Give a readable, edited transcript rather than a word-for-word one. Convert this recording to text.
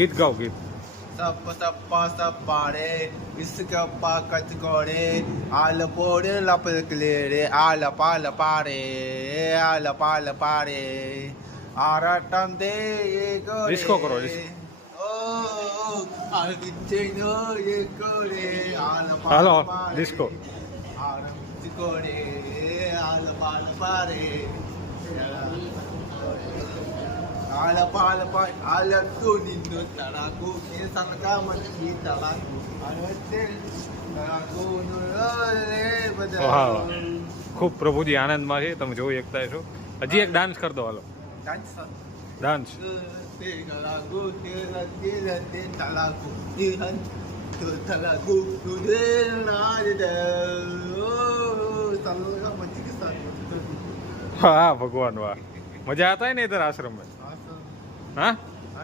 ગીત ગાઓ ગીત. સપ સપ્પા સપ્પારે વિસ્કપ્પા કચકોડે આલ પોડે લપકલે રે આલ પાલ પારે આલ પાલ પારે આરટમ દે ગોરે ડિસ્કો કરો, ડિસ્કો. ઓ આલ વિચેનો એ કોરે આલ હાલો, પાલ પારે ડિસ્કો. આલ કોડે આલ પાલ પારે આલ પાલ પાલ આલ તુનિનો તરાકુ એ સંકામની તરાકુ અરતે તરાકુ નો રે બદલ વાહ. ખૂબ પ્રભુજી આનંદમાં છે, તમે જોઈ શકતા છો. હજી એક ડાન્સ કર દો. હાલો ડાન્સ ડાન્સ. તે તરાકુ તે તે તરાકુ ઇહન તો તરાકુ તુદે નાજ દે ઓ તલકા મચી કે સાથ હા ભગવાન વાહ. મજા आता है ना इधर आश्रम में? हाँ